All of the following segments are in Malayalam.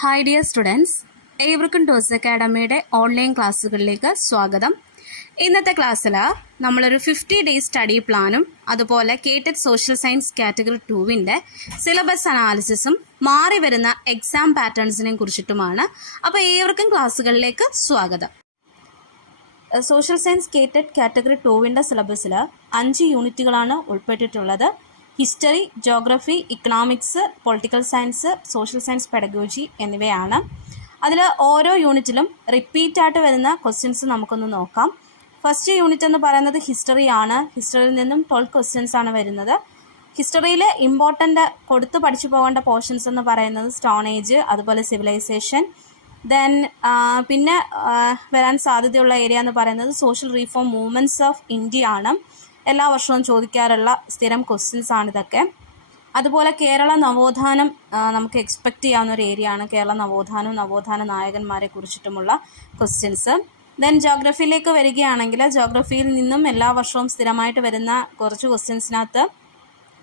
ഹായ് ഡിയർ സ്റ്റുഡൻസ്, ഏവർക്കും ടോസ് അക്കാഡമിയുടെ ഓൺലൈൻ ക്ലാസ്സുകളിലേക്ക് സ്വാഗതം. ഇന്നത്തെ ക്ലാസ്സിൽ നമ്മളൊരു 50 ഡേയ്സ് സ്റ്റഡി പ്ലാനും അതുപോലെ കേട്ടഡ് സോഷ്യൽ സയൻസ് കാറ്റഗറി 2വിൻ്റെ സിലബസ് അനാലിസിസും മാറി വരുന്ന എക്സാം പാറ്റേൺസിനെ കുറിച്ചിട്ടുമാണ്. അപ്പോൾ ഏവർക്കും ക്ലാസ്സുകളിലേക്ക് സ്വാഗതം. സോഷ്യൽ സയൻസ് കേട്ടഡ് കാറ്റഗറി 2വിൻ്റെ സിലബസിൽ 5 യൂണിറ്റുകളാണ് ഉൾപ്പെട്ടിട്ടുള്ളത്. History, geography, economics, political science, social science, pedagogy എന്നിവയാണ്. അതിൽ ഓരോ യൂണിറ്റിലും റിപ്പീറ്റായിട്ട് വരുന്ന ക്വസ്റ്റ്യൻസ് നമുക്കൊന്ന് നോക്കാം. ഫസ്റ്റ് യൂണിറ്റ് എന്ന് പറയുന്നത് ഹിസ്റ്ററി ആണ്. ഹിസ്റ്ററിയിൽ നിന്നും 12 ക്വസ്റ്റ്യൻസ് ആണ് വരുന്നത്. ഹിസ്റ്ററിയിൽ ഇമ്പോർട്ടൻ്റ് കൊടുത്ത് പഠിച്ചു പോകേണ്ട പോർഷൻസ് എന്ന് പറയുന്നത് സ്റ്റോൺ ഏജ്, അതുപോലെ സിവിലൈസേഷൻ. ദെൻ പിന്നെ വരാൻ സാധ്യതയുള്ള ഏരിയ എന്ന് പറയുന്നത് social reform movements of India ആണ്. എല്ലാ വർഷവും ചോദിക്കാറുള്ള സ്ഥിരം ക്വസ്റ്റ്യൻസ് ആണിതൊക്കെ. അതുപോലെ കേരള നവോത്ഥാനം നമുക്ക് എക്സ്പെക്റ്റ് ചെയ്യാവുന്ന ഒരു ഏരിയ ആണ്. കേരള നവോത്ഥാനവും നവോത്ഥാന നായകന്മാരെ കുറിച്ചിട്ടുമുള്ള ക്വസ്റ്റ്യൻസ്. ദെൻ ജോഗ്രഫിയിലേക്ക് വരികയാണെങ്കിൽ ജോഗ്രഫിയിൽ നിന്നും എല്ലാ വർഷവും സ്ഥിരമായിട്ട് വരുന്ന കുറച്ച് ക്വസ്റ്റ്യൻസിനകത്ത്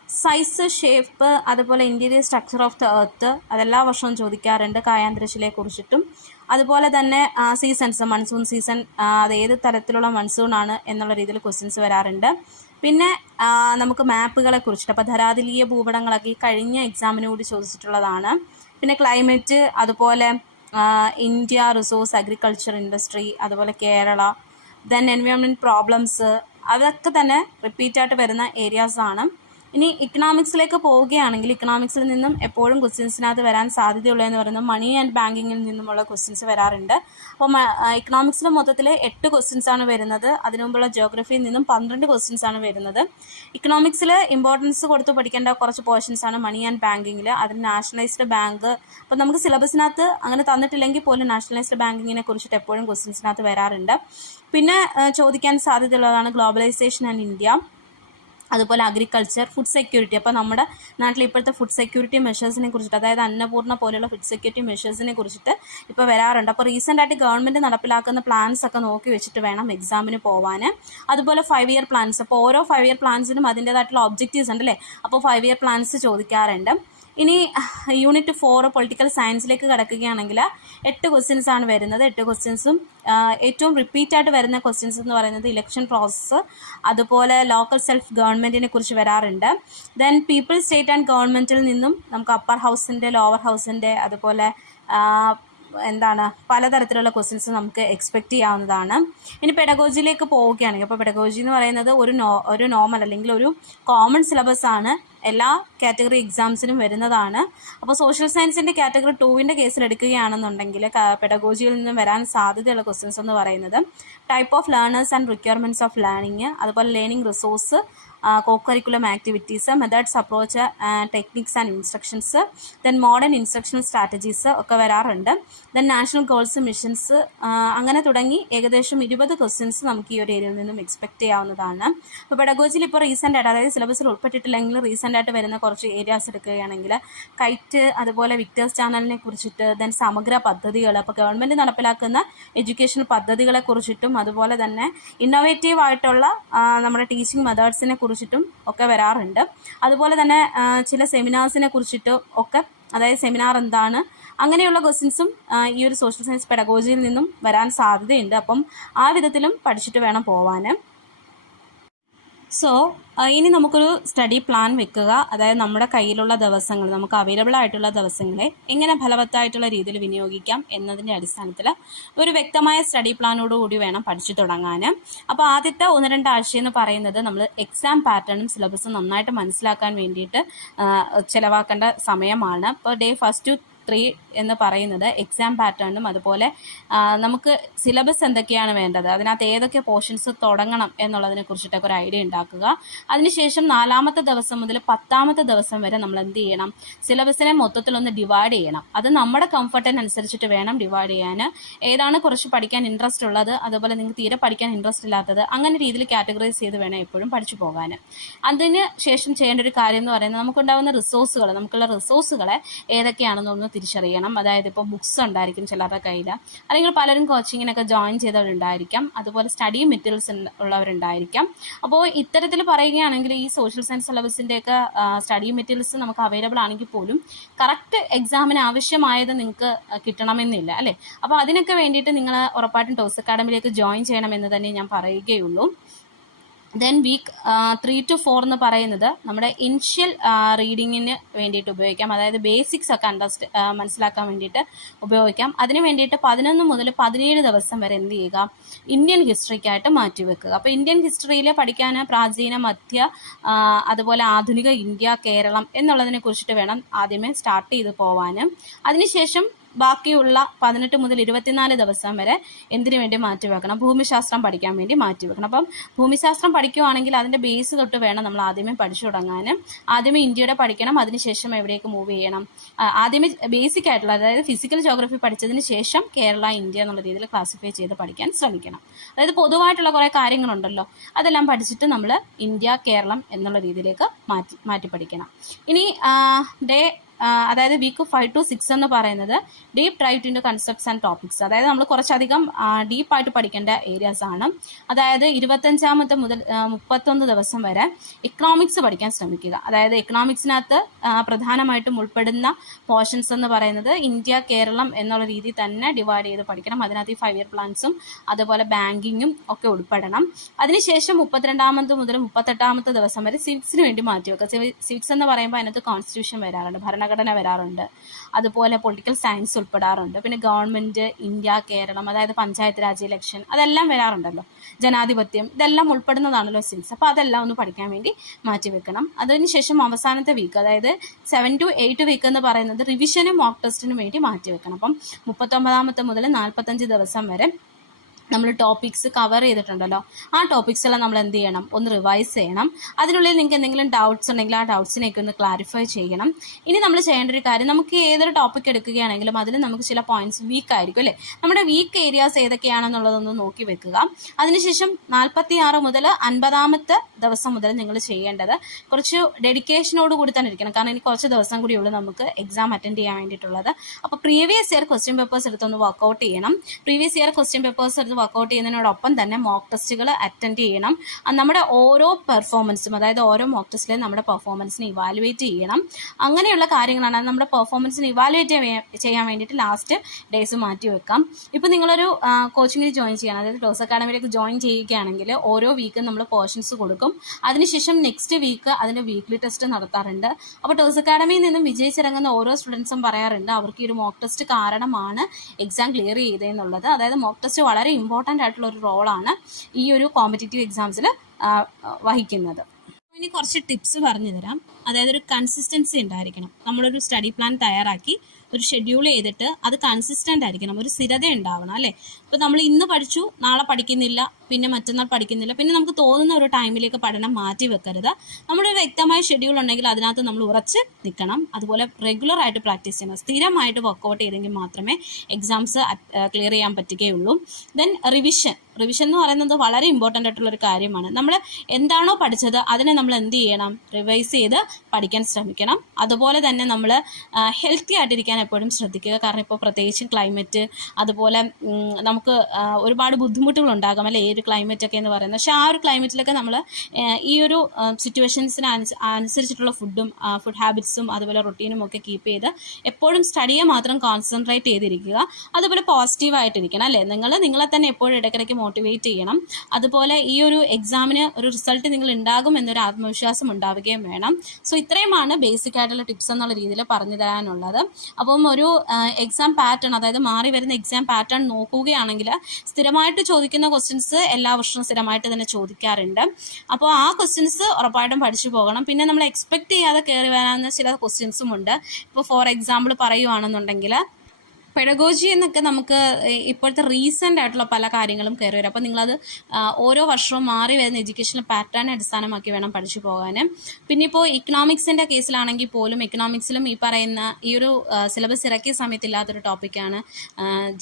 സൈസ്, ഷേപ്പ്, അതുപോലെ interior structure of the earth അതെല്ലാ വർഷവും ചോദിക്കാറുണ്ട്. കായാന്തരശിലയെ കുറിച്ചിട്ടും അതുപോലെ തന്നെ സീസൺസ്, മൺസൂൺ സീസൺ, അത് ഏത് തരത്തിലുള്ള മൺസൂൺ ആണ് എന്നുള്ള രീതിയിൽ ക്വസ്റ്റ്യൻസ് വരാറുണ്ട്. പിന്നെ നമുക്ക് മാപ്പുകളെ കുറിച്ചിട്ട്, അപ്പോൾ ധരാതലീയ ഭൂപടങ്ങളൊക്കെ ഈ കഴിഞ്ഞ എക്സാമിന് കൂടി ചോദിച്ചിട്ടുള്ളതാണ്. പിന്നെ ക്ലൈമറ്റ്, അതുപോലെ ഇന്ത്യ, റിസോഴ്സ്, അഗ്രികൾച്ചർ, ഇൻഡസ്ട്രി, അതുപോലെ കേരള, ദെൻ എൻവയോൺമെൻറ്റ് പ്രോബ്ലംസ്, അതൊക്കെ തന്നെ റിപ്പീറ്റായിട്ട് വരുന്ന ഏരിയാസാണ്. ഇനി ഇക്കണോമിക്സിലേക്ക് പോവുകയാണെങ്കിൽ ഇക്കണോമിക്സിൽ നിന്നും എപ്പോഴും ക്വസ്റ്റ്യൻസിനകത്ത് വരാൻ സാധ്യതയുള്ളതെന്ന് പറയുന്നത് മണി ആൻഡ് ബാങ്കിങ്ങിൽ നിന്നുമുള്ള ക്വസ്റ്റ്യൻസ് വരാറുണ്ട്. അപ്പോൾ ഇക്കണോമിക്സിൽ മൊത്തത്തിൽ 8 ക്വസ്റ്റ്യൻസ് ആണ് വരുന്നത്. അതിനു മുമ്പുള്ള ജോഗ്രഫിയിൽ നിന്നും 12 ക്വസ്റ്റ്യൻസ് ആണ് വരുന്നത്. ഇക്കണോമിക്സിൽ ഇമ്പോർട്ടൻസ് കൊടുത്ത് പഠിക്കേണ്ട കുറച്ച് പോർഷൻസ് ആണ് മണി ആൻഡ് ബാങ്കിങ്ങിൽ. അതിന് നാഷണലൈസ്ഡ് ബാങ്ക്, അപ്പോൾ നമുക്ക് സിലബസിനകത്ത് അങ്ങനെ തന്നിട്ടില്ലെങ്കിൽ പോലും നാഷണലൈസ്ഡ് ബാങ്കിങ്ങിനെ കുറിച്ചിട്ട് എപ്പോഴും ക്വസ്റ്റ്യൻസിനകത്ത് വരാറുണ്ട്. പിന്നെ ചോദിക്കാൻ സാധ്യതയുള്ളതാണ് ഗ്ലോബലൈസേഷൻ ആൻഡ് ഇന്ത്യ, അതുപോലെ അഗ്രികൾച്ചർ, ഫുഡ് സെക്യൂരിറ്റി. അപ്പോൾ നമ്മുടെ നാട്ടിൽ ഇപ്പോഴത്തെ ഫുഡ് സെക്യൂരിറ്റി മെഷേഴ്സിനെ കുറിച്ചിട്ട്, അതായത് അന്നപൂർണ്ണ പോലെയുള്ള ഫുഡ് സെക്യൂരിറ്റി മെഷേഴ്സിനെ കുറിച്ചിട്ട് ഇപ്പോൾ വരാറുണ്ട്. അപ്പോൾ റീസെൻ്റായിട്ട് ഗവൺമെൻറ് നടപ്പിലാക്കുന്ന പ്ലാൻസ് ഒക്കെ നോക്കി വെച്ചിട്ട് വേണം എക്സാമിന് പോകാൻ. അതുപോലെ 5 ഇയർ പ്ലാൻസ്, അപ്പോൾ ഓരോ 5 ഇയർ പ്ലാൻസിനും അതിൻ്റേതായിട്ടുള്ള ഒബ്ജക്റ്റീവ്സ് ഉണ്ടല്ലേ. അപ്പോൾ 5 ഇയർ പ്ലാൻസ് ചോദിക്കാറുണ്ട്. ഇനി യൂണിറ്റ് 4 പൊളിറ്റിക്കൽ സയൻസിലേക്ക് കിടക്കുകയാണെങ്കിൽ 8 ക്വസ്റ്റ്യൻസ് ആണ് വരുന്നത്. 8 ക്വസ്റ്റ്യൻസും ഏറ്റവും റിപ്പീറ്റായിട്ട് വരുന്ന ക്വസ്റ്റ്യൻസ് എന്ന് പറയുന്നത് ഇലക്ഷൻ പ്രോസസ്സ്, അതുപോലെ ലോക്കൽ സെൽഫ് ഗവൺമെൻറ്റിനെ കുറിച്ച് വരാറുണ്ട്. ദെൻ പീപ്പിൾ, സ്റ്റേറ്റ് ആൻഡ് ഗവൺമെൻറ്റിൽ നിന്നും നമുക്ക് അപ്പർ ഹൗസിൻ്റെ, ലോവർ ഹൗസിൻ്റെ, അതുപോലെ പലതരത്തിലുള്ള ക്വസ്റ്റ്യൻസ് നമുക്ക് എക്സ്പെക്റ്റ് ചെയ്യാവുന്നതാണ്. ഇനി പെഡഗോജിയിലേക്ക് പോവുകയാണെങ്കിൽ, അപ്പോൾ പെഡഗോജി എന്ന് പറയുന്നത് ഒരു നോർമൽ അല്ലെങ്കിൽ ഒരു കോമൺ സിലബസ് ആണ്, എല്ലാ കാറ്റഗറി എക്സാംസിനും വരുന്നതാണ്. അപ്പോൾ സോഷ്യൽ സയൻസിൻ്റെ കാറ്റഗറി 2വിൻ്റെ കേസിൽ എടുക്കുകയാണെന്നുണ്ടെങ്കിൽ പെഡഗോജിയിൽ നിന്നും വരാൻ സാധ്യതയുള്ള ക്വസ്റ്റ്യൻസ് എന്ന് പറയുന്നത് type of learners and requirements of learning, അതുപോലെ learning resource, co-curriculum activities, methods, approach, techniques and instructions, then modern instructional strategies ഒക്കെ വരാറുണ്ട്. ദെൻ നാഷണൽ ഗോൾസ്, മിഷൻസ്, അങ്ങനെ തുടങ്ങി ഏകദേശം 20 ക്വസ്റ്റ്യൻസ് നമുക്ക് ഈ ഒരു ഏരിയയിൽ നിന്നും എക്സ്പെക്റ്റ് ചെയ്യാവുന്നതാണ്. അപ്പോൾ പെഡഗോജിയിൽ ഇപ്പോൾ റീസെൻ്റ് ആയിട്ട്, അതായത് സിലബസിൽ ഉൾപ്പെട്ടിട്ടില്ലെങ്കിൽ റീസെൻ്റ് ആയിട്ട് വരുന്ന കുറച്ച് ഏരിയാസ് എടുക്കുകയാണെങ്കിൽ കൈറ്റ്, അതുപോലെ വിക്ടേഴ്സ് ചാനലിനെ കുറിച്ചിട്ട്, ദെൻ സമഗ്ര പദ്ധതികൾ, അപ്പോൾ ഗവൺമെൻറ് നടപ്പിലാക്കുന്ന എഡ്യൂക്കേഷൻ പദ്ധതികളെ കുറിച്ചിട്ടും, അതുപോലെ തന്നെ ഇന്നോവേറ്റീവ് ആയിട്ടുള്ള നമ്മുടെ ടീച്ചിങ് മെത്തേഡ്സിനെ കുറിച്ചിട്ടും ഒക്കെ വരാറുണ്ട്. അതുപോലെ തന്നെ ചില സെമിനാർസിനെ കുറിച്ചിട്ടും ഒക്കെ, അതായത് സെമിനാർ എന്താണ്, അങ്ങനെയുള്ള ക്വസ്റ്റ്യൻസും ഈ ഒരു സോഷ്യൽ സയൻസ് പെഡഗോജിയിൽ നിന്നും വരാൻ സാധ്യതയുണ്ട്. അപ്പം ആ വിധത്തിലും പഠിച്ചിട്ട് വേണം പോവാൻ. സോ ഇനി നമുക്കൊരു സ്റ്റഡി പ്ലാൻ വെക്കുക, അതായത് നമ്മുടെ കയ്യിലുള്ള ദിവസങ്ങൾ, നമുക്ക് അവൈലബിൾ ആയിട്ടുള്ള ദിവസങ്ങളെ എങ്ങനെ ഫലവത്തായിട്ടുള്ള രീതിയിൽ വിനിയോഗിക്കാം എന്നതിൻ്റെ അടിസ്ഥാനത്തിൽ ഒരു വ്യക്തമായ സ്റ്റഡി പ്ലാനോടുകൂടി വേണം പഠിച്ചു തുടങ്ങാൻ. അപ്പോൾ ആദ്യത്തെ 1-2 ആഴ്ചയെന്ന് പറയുന്നത് നമ്മൾ എക്സാം പാറ്റേണും സിലബസും നന്നായിട്ട് മനസ്സിലാക്കാൻ വേണ്ടിയിട്ട് ചിലവാക്കേണ്ട സമയമാണ്. അപ്പോൾ ഡേ 1 to 3 എന്ന് പറയുന്നത് എക്സാം പാറ്റേണും അതുപോലെ നമുക്ക് സിലബസ് എന്തൊക്കെയാണ് വേണ്ടത്, അതിനകത്ത് ഏതൊക്കെ പോർഷൻസ് തുടങ്ങണം എന്നുള്ളതിനെ കുറിച്ചിട്ടൊക്കെ ഒരു ഐഡിയ ഉണ്ടാക്കുക. അതിനുശേഷം 4ാമത്തെ ദിവസം മുതൽ 10ാമത്തെ ദിവസം വരെ നമ്മൾ എന്ത് ചെയ്യണം, സിലബസിനെ മൊത്തത്തിലൊന്ന് ഡിവൈഡ് ചെയ്യണം. അത് നമ്മുടെ കംഫർട്ടിനനുസരിച്ചിട്ട് വേണം ഡിവൈഡ് ചെയ്യാൻ. ഏതാണ് കുറച്ച് പഠിക്കാൻ ഇൻട്രസ്റ്റ് ഉള്ളത്, അതുപോലെ നിങ്ങൾക്ക് തീരെ പഠിക്കാൻ ഇൻട്രസ്റ്റ് ഇല്ലാത്തത്, അങ്ങനെ രീതിയിൽ കാറ്റഗറൈസ് ചെയ്ത് വേണം എപ്പോഴും പഠിച്ചു പോകാൻ. അതിന് ശേഷം ചെയ്യേണ്ട ഒരു കാര്യം എന്ന് പറയുന്നത് നമുക്കുണ്ടാകുന്ന റിസോഴ്സുകൾ, നമുക്കുള്ള റിസോഴ്സുകളെ ഏതൊക്കെയാണെന്നൊന്ന് തിരിച്ചറിയണം. അതായത് ഇപ്പോൾ ബുക്സ് ഉണ്ടായിരിക്കും ചിലരുടെ കയ്യിൽ, അല്ലെങ്കിൽ പലരും കോച്ചിങ്ങിനൊക്കെ ജോയിൻ ചെയ്തവരുണ്ടായിരിക്കാം, അതുപോലെ സ്റ്റഡി മെറ്റീരിയൽസ് ഉള്ളവരുണ്ടായിരിക്കാം. അപ്പോൾ ഇത്തരത്തിൽ പറയുകയാണെങ്കിൽ ഈ സോഷ്യൽ സയൻസ് സിലബസിൻ്റെയൊക്കെ സ്റ്റഡി മെറ്റീരിയൽസ് നമുക്ക് അവൈലബിൾ ആണെങ്കിൽ പോലും കറക്റ്റ് എക്സാമിന് ആവശ്യമായത് നിങ്ങൾക്ക് കിട്ടണമെന്നില്ല അല്ലേ. അപ്പോൾ അതിനൊക്കെ വേണ്ടിയിട്ട് നിങ്ങൾ ഉറപ്പായിട്ടും ടോസ് അക്കാഡമിയിലേക്ക് ജോയിൻ ചെയ്യണമെന്ന് തന്നെ ഞാൻ പറയുകയുള്ളൂ. ദെൻ വീക്ക് 3 to 4 എന്ന് പറയുന്നത് നമ്മുടെ ഇനിഷ്യൽ റീഡിങ്ങിന് വേണ്ടിയിട്ട് ഉപയോഗിക്കാം. അതായത് ബേസിക്സ് ഒക്കെ മനസ്സിലാക്കാൻ വേണ്ടിയിട്ട് ഉപയോഗിക്കാം. അതിന് വേണ്ടിയിട്ട് 11 മുതൽ 17 ദിവസം വരെ എന്ത് ചെയ്യുക, ഇന്ത്യൻ ഹിസ്റ്ററിക്കായിട്ട് മാറ്റിവെക്കുക. അപ്പോൾ ഇന്ത്യൻ ഹിസ്റ്ററിയിൽ പഠിക്കാൻ പ്രാചീന, മധ്യ, അതുപോലെ ആധുനിക ഇന്ത്യ, കേരളം എന്നുള്ളതിനെ കുറിച്ചിട്ട് വേണം ആദ്യമേ സ്റ്റാർട്ട് ചെയ്ത് പോവാനും. അതിനുശേഷം ബാക്കിയുള്ള 18 മുതൽ 24 ദിവസം വരെ എന്തിനു വേണ്ടി മാറ്റിവെക്കണം, ഭൂമിശാസ്ത്രം പഠിക്കാൻ വേണ്ടി മാറ്റിവെക്കണം. അപ്പം ഭൂമിശാസ്ത്രം പഠിക്കുകയാണെങ്കിൽ അതിൻ്റെ ബേസ് തൊട്ട് വേണം നമ്മൾ ആദ്യമേ പഠിച്ചു തുടങ്ങാനും. ആദ്യമേ ഇന്ത്യയുടെ പഠിക്കണം, അതിനുശേഷം എവിടേക്ക് മൂവ് ചെയ്യണം. ആദ്യമേ ബേസിക് ആയിട്ടുള്ള, അതായത് ഫിസിക്കൽ ജോഗ്രഫി പഠിച്ചതിന് ശേഷം കേരള, ഇന്ത്യ എന്നുള്ള രീതിയിൽ ക്ലാസിഫൈ ചെയ്ത് പഠിക്കാൻ ശ്രമിക്കണം. അതായത് പൊതുവായിട്ടുള്ള കുറേ കാര്യങ്ങളുണ്ടല്ലോ, അതെല്ലാം പഠിച്ചിട്ട് നമ്മൾ ഇന്ത്യ, കേരളം എന്നുള്ള രീതിയിലേക്ക് മാറ്റി പഠിക്കണം. ഇനി അതായത് വീക്ക് 5 to 6 എന്ന് പറയുന്നത് deep dive into concepts and topics. അതായത് നമ്മൾ കുറച്ചധികം ഡീപ്പായിട്ട് പഠിക്കേണ്ട ഏരിയാസ് ആണ്. അതായത് 25 മുതൽ 31 ദിവസം വരെ എക്കണോമിക്സ് പഠിക്കാൻ ശ്രമിക്കുക. അതായത് എക്കണോമിക്സിനകത്ത് പ്രധാനമായിട്ടും ഉൾപ്പെടുന്ന പോർഷൻസ് എന്ന് പറയുന്നത് ഇന്ത്യ, കേരളം എന്നുള്ള രീതിയിൽ തന്നെ ഡിവൈഡ് ചെയ്ത് പഠിക്കണം. അതിനകത്ത് ഈ 5 year പ്ലാൻസും അതുപോലെ ബാങ്കിങ്ങും ഒക്കെ ഉൾപ്പെടണം. അതിനുശേഷം 32 മുതൽ 38 ദിവസം വരെ സിവിക്സിന് വേണ്ടി മാറ്റിവെക്കുക. സിവിക്സ് എന്ന് പറയുമ്പോൾ അതിനകത്ത് കോൺസ്റ്റിറ്റ്യൂഷൻ വരാറുണ്ട്, ഭരണഘടന വരാറുണ്ട്, അതുപോലെ പൊളിറ്റിക്കൽ സയൻസ് ഉൾപ്പെടാറുണ്ട്, പിന്നെ ഗവൺമെൻറ്, ഇന്ത്യ, കേരളം, അതായത് പഞ്ചായത്ത് രാജ്, ഇലക്ഷൻ, അതെല്ലാം വരാറുണ്ടല്ലോ, ജനാധിപത്യം, ഇതെല്ലാം ഉൾപ്പെടുന്നതാണല്ലോ സിവിക്സ്. അപ്പോൾ അതെല്ലാം ഒന്ന് പഠിക്കാൻ വേണ്ടി മാറ്റിവെക്കണം. അതിനുശേഷം അവസാനത്തെ വീക്ക്, അതായത് 7 to 8 വീക്ക് എന്ന് പറയുന്നത് റിവിഷനും മോക്ക് ടെസ്റ്റിനും വേണ്ടി മാറ്റിവെക്കണം. അപ്പം 39 മുതൽ 45 ദിവസം വരെ നമ്മൾ ടോപ്പിക്സ് കവർ ചെയ്തിട്ടുണ്ടല്ലോ, ആ ടോപ്പിക്സെല്ലാം നമ്മൾ എന്ത് ചെയ്യണം, ഒന്ന് റിവൈസ് ചെയ്യണം. അതിനുള്ളിൽ നിങ്ങൾക്ക് എന്തെങ്കിലും ഡൗട്ട്സ് ഉണ്ടെങ്കിൽ ആ ഡൗട്ട്സിനെയൊക്കെ ഒന്ന് ക്ലാരിഫൈ ചെയ്യണം. ഇനി നമ്മൾ ചെയ്യേണ്ട ഒരു കാര്യം, നമുക്ക് ഏതൊരു ടോപ്പിക് എടുക്കുകയാണെങ്കിലും അതിൽ നമുക്ക് ചില പോയിന്റ്സ് വീക്ക് ആയിരിക്കും അല്ലേ. നമ്മുടെ വീക്ക് ഏരിയാസ് ഏതൊക്കെയാണെന്നുള്ളതൊന്ന് നോക്കി വെക്കുക. അതിനുശേഷം 46 മുതൽ 50 ദിവസം മുതൽ നിങ്ങൾ ചെയ്യേണ്ടത് കുറച്ച് ഡെഡിക്കേഷനോട് കൂടി തന്നെ ഇരിക്കണം. കാരണം ഇനി കുറച്ച് ദിവസം കൂടിയുള്ളൂ നമുക്ക് എക്സാം അറ്റൻഡ് ചെയ്യാൻ വേണ്ടിയിട്ടുള്ളത്. അപ്പോൾ പ്രീവിയസ് ഇയർ ക്വസ്റ്റ്യൻ പേപ്പേഴ്സ് എടുത്തൊന്ന് വർക്കൗട്ട് ചെയ്യണം. പ്രീവിയസ് ഇയർ ക്വസ്റ്റ്യൻ പേപ്പേഴ്സ് എടുത്ത് വർക്കൗട്ട് ചെയ്യുന്നതിനോടൊപ്പം തന്നെ മോക്ക് ടെസ്റ്റുകൾ അറ്റൻഡ് ചെയ്യണം. നമ്മുടെ ഓരോ പെർഫോമൻസും, അതായത് ഓരോ മോക്ക് ടെസ്റ്റിലും നമ്മുടെ പെർഫോമൻസിനെ ഇവാലുവേറ്റ് ചെയ്യണം. അങ്ങനെയുള്ള കാര്യങ്ങളാണ്. നമ്മുടെ പെർഫോമൻസിനെ ഇവാലുവേറ്റ് ചെയ്യാൻ വേണ്ടിയിട്ട് ലാസ്റ്റ് ഡേയ്സ് മാറ്റി വെക്കാം. ഇപ്പോൾ നിങ്ങളൊരു കോച്ചിങ്ങിൽ ജോയിൻ ചെയ്യണം, അതായത് ടോസ് അക്കാഡമിയിലേക്ക് ജോയിൻ ചെയ്യുകയാണെങ്കിൽ ഓരോ വീക്കും നമ്മൾ പോർഷൻസ് കൊടുക്കും. അതിനുശേഷം നെക്സ്റ്റ് വീക്ക് അതിൻ്റെ വീക്ക്ലി ടെസ്റ്റ് നടത്താറുണ്ട്. അപ്പോൾ ടോസ് അക്കാഡമിയിൽ നിന്നും വിജയിച്ചിറങ്ങുന്ന ഓരോ സ്റ്റുഡൻസും പറയാറുണ്ട് അവർക്ക് ഈ ഒരു മോക്ക് ടെസ്റ്റ് കാരണമാണ് എക്സാം ക്ലിയർ ചെയ്തതെന്നുള്ളത്. അതായത് മോക്ക് ടെസ്റ്റ് വളരെ ഇമ്പോർട്ടൻ്റ് ആയിട്ടുള്ള ഒരു റോളാണ് ഈ ഒരു കോമ്പറ്റേറ്റീവ് എക്സാംസിൽ വഹിക്കുന്നത്. ഇനി കുറച്ച് ടിപ്സ് പറഞ്ഞു തരാം. അതായത് ഒരു കൺസിസ്റ്റൻസി ഉണ്ടായിരിക്കണം. നമ്മളൊരു സ്റ്റഡി പ്ലാൻ തയ്യാറാക്കി ഒരു ഷെഡ്യൂൾ ചെയ്തിട്ട് അത് കൺസിസ്റ്റൻ്റ് ആയിരിക്കണം, ഒരു സ്ഥിരത ഉണ്ടാവണം അല്ലേ. ഇപ്പോൾ നമ്മൾ ഇന്ന് പഠിച്ചു, നാളെ പഠിക്കുന്നില്ല, പിന്നെ മറ്റന്നാൾ പഠിക്കുന്നില്ല, പിന്നെ നമുക്ക് തോന്നുന്ന ഒരു ടൈമിലേക്ക് പഠനം മാറ്റി വെക്കരുത്. നമ്മുടെ ഒരു വ്യക്തമായ ഷെഡ്യൂൾ ഉണ്ടെങ്കിൽ അതിനകത്ത് നമ്മൾ ഉറച്ച് നിൽക്കണം. അതുപോലെ റെഗുലർ ആയിട്ട് പ്രാക്ടീസ് ചെയ്യണം. സ്ഥിരമായിട്ട് വർക്കൗട്ട് ചെയ്തെങ്കിൽ മാത്രമേ എക്സാംസ് ക്ലിയർ ചെയ്യാൻ പറ്റുകയുള്ളൂ. ദെൻ റിവിഷൻ എന്ന് പറയുന്നത് വളരെ ഇമ്പോർട്ടൻ്റ് ആയിട്ടുള്ളൊരു കാര്യമാണ്. നമ്മൾ എന്താണോ പഠിച്ചത് അതിനെ നമ്മൾ എന്ത് ചെയ്യണം, റിവൈസ് ചെയ്ത് പഠിക്കാൻ ശ്രമിക്കണം. അതുപോലെ തന്നെ നമ്മൾ ഹെൽത്തി ആയിട്ടിരിക്കാൻ എപ്പോഴും ശ്രദ്ധിക്കുക. കാരണം ഇപ്പോൾ പ്രത്യേകിച്ചും ക്ലൈമറ്റ്, അതുപോലെ നമുക്ക് ഒരുപാട് ബുദ്ധിമുട്ടുകൾ ഉണ്ടാകും അല്ലേ, ഈ ഒരു ക്ലൈമറ്റൊക്കെ എന്ന് പറയുന്നത്. പക്ഷേ ആ ഒരു ക്ലൈമറ്റിലൊക്കെ നമ്മൾ ഈ ഒരു സിറ്റുവേഷൻസിന് അനുസരിച്ചിട്ടുള്ള ഫുഡ് ഹാബിറ്റ്സും അതുപോലെ റൊട്ടീനും ഒക്കെ കീപ്പ് ചെയ്ത് എപ്പോഴും സ്റ്റഡിയെ മാത്രം കോൺസെൻട്രേറ്റ് ചെയ്തിരിക്കുക. അതുപോലെ പോസിറ്റീവായിട്ടിരിക്കണം അല്ലേ. നിങ്ങളെ തന്നെ എപ്പോഴും ഇടയ്ക്കിടയ്ക്ക് മോട്ടിവേറ്റ് ചെയ്യണം. അതുപോലെ ഈ ഒരു എക്സാമിന് ഒരു റിസൾട്ട് നിങ്ങൾ ഉണ്ടാകും എന്നൊരു ആത്മവിശ്വാസം ഉണ്ടാവുകയും വേണം. സോ ഇത്രയുമാണ് ബേസിക് ആയിട്ടുള്ള ടിപ്സ് എന്നുള്ള രീതിയിൽ പറഞ്ഞു തരാനുള്ളത്. അപ്പം ഒരു എക്സാം പാറ്റേൺ, അതായത് മാറി വരുന്ന എക്സാം പാറ്റേൺ നോക്കുകയാണെങ്കിൽ സ്ഥിരമായിട്ട് ചോദിക്കുന്ന ക്വസ്റ്റ്യൻസ് എല്ലാ വർഷവും സ്ഥിരമായിട്ട് തന്നെ ചോദിക്കാറുണ്ട്. അപ്പോൾ ആ ക്വസ്റ്റ്യൻസ് ഉറപ്പായിട്ടും പഠിച്ചു പോകണം. പിന്നെ നമ്മൾ എക്സ്പെക്ട് ചെയ്യാതെ കയറി വരാവുന്ന ചില ക്വസ്റ്റ്യൻസും ഉണ്ട്. ഇപ്പോൾ ഫോർ എക്സാമ്പിൾ പറയുവാണെന്നുണ്ടെങ്കിൽ പെഡഗോജി എന്നൊക്കെ നമുക്ക് ഇപ്പോഴത്തെ റീസെൻ്റ് ആയിട്ടുള്ള പല കാര്യങ്ങളും കയറി വരും. അപ്പോൾ നിങ്ങളത് ഓരോ വർഷവും മാറി വരുന്ന എഡ്യൂക്കേഷണൽ പാറ്റേൺ അടിസ്ഥാനമാക്കി വേണം പഠിച്ചു പോകാൻ. പിന്നെ ഇപ്പോൾ ഇക്കണോമിക്സിൻ്റെ കേസിലാണെങ്കിൽ പോലും ഇക്കണോമിക്സിലും ഈ പറയുന്ന ഈ ഒരു സിലബസ് ഇറക്കിയ സമയത്തില്ലാത്തൊരു ടോപ്പിക്കാണ്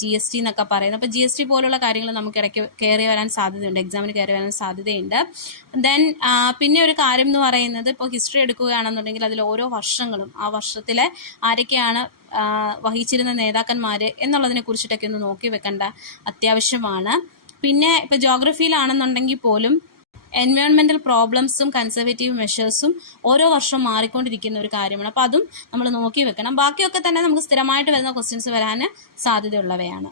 GST എന്നൊക്കെ പറയുന്നത്. അപ്പോൾ GST പോലുള്ള കാര്യങ്ങൾ നമുക്ക് ഇടയ്ക്ക് കയറി വരാൻ സാധ്യതയുണ്ട്, എക്സാമിന് കയറി വരാൻ സാധ്യതയുണ്ട്. ദെൻ പിന്നെ ഒരു കാര്യം എന്ന് പറയുന്നത്, ഇപ്പോൾ ഹിസ്റ്ററി എടുക്കുകയാണെന്നുണ്ടെങ്കിൽ അതിൽ ഓരോ വർഷങ്ങളും ആ വർഷത്തിലെ ആരൊക്കെയാണ് വഹിച്ചിരുന്ന നേതാക്കന്മാർ എന്നുള്ളതിനെ കുറിച്ചിട്ടൊക്കെ ഒന്ന് നോക്കി വെക്കേണ്ട അത്യാവശ്യമാണ്. പിന്നെ ഇപ്പോൾ ജോഗ്രഫിയിലാണെന്നുണ്ടെങ്കിൽ പോലും എൻവയോൺമെൻറ്റൽ പ്രോബ്ലംസും കൺസർവേറ്റീവ് മെഷേഴ്സും ഓരോ വർഷവും മാറിക്കൊണ്ടിരിക്കുന്ന ഒരു കാര്യമാണ്. അപ്പോൾ അതും നമ്മൾ നോക്കി വെക്കണം. ബാക്കിയൊക്കെ തന്നെ നമുക്ക് സ്ഥിരമായിട്ട് വരുന്ന ക്വസ്റ്റ്യൻസ് വരാൻ സാധ്യതയുള്ളവയാണ്.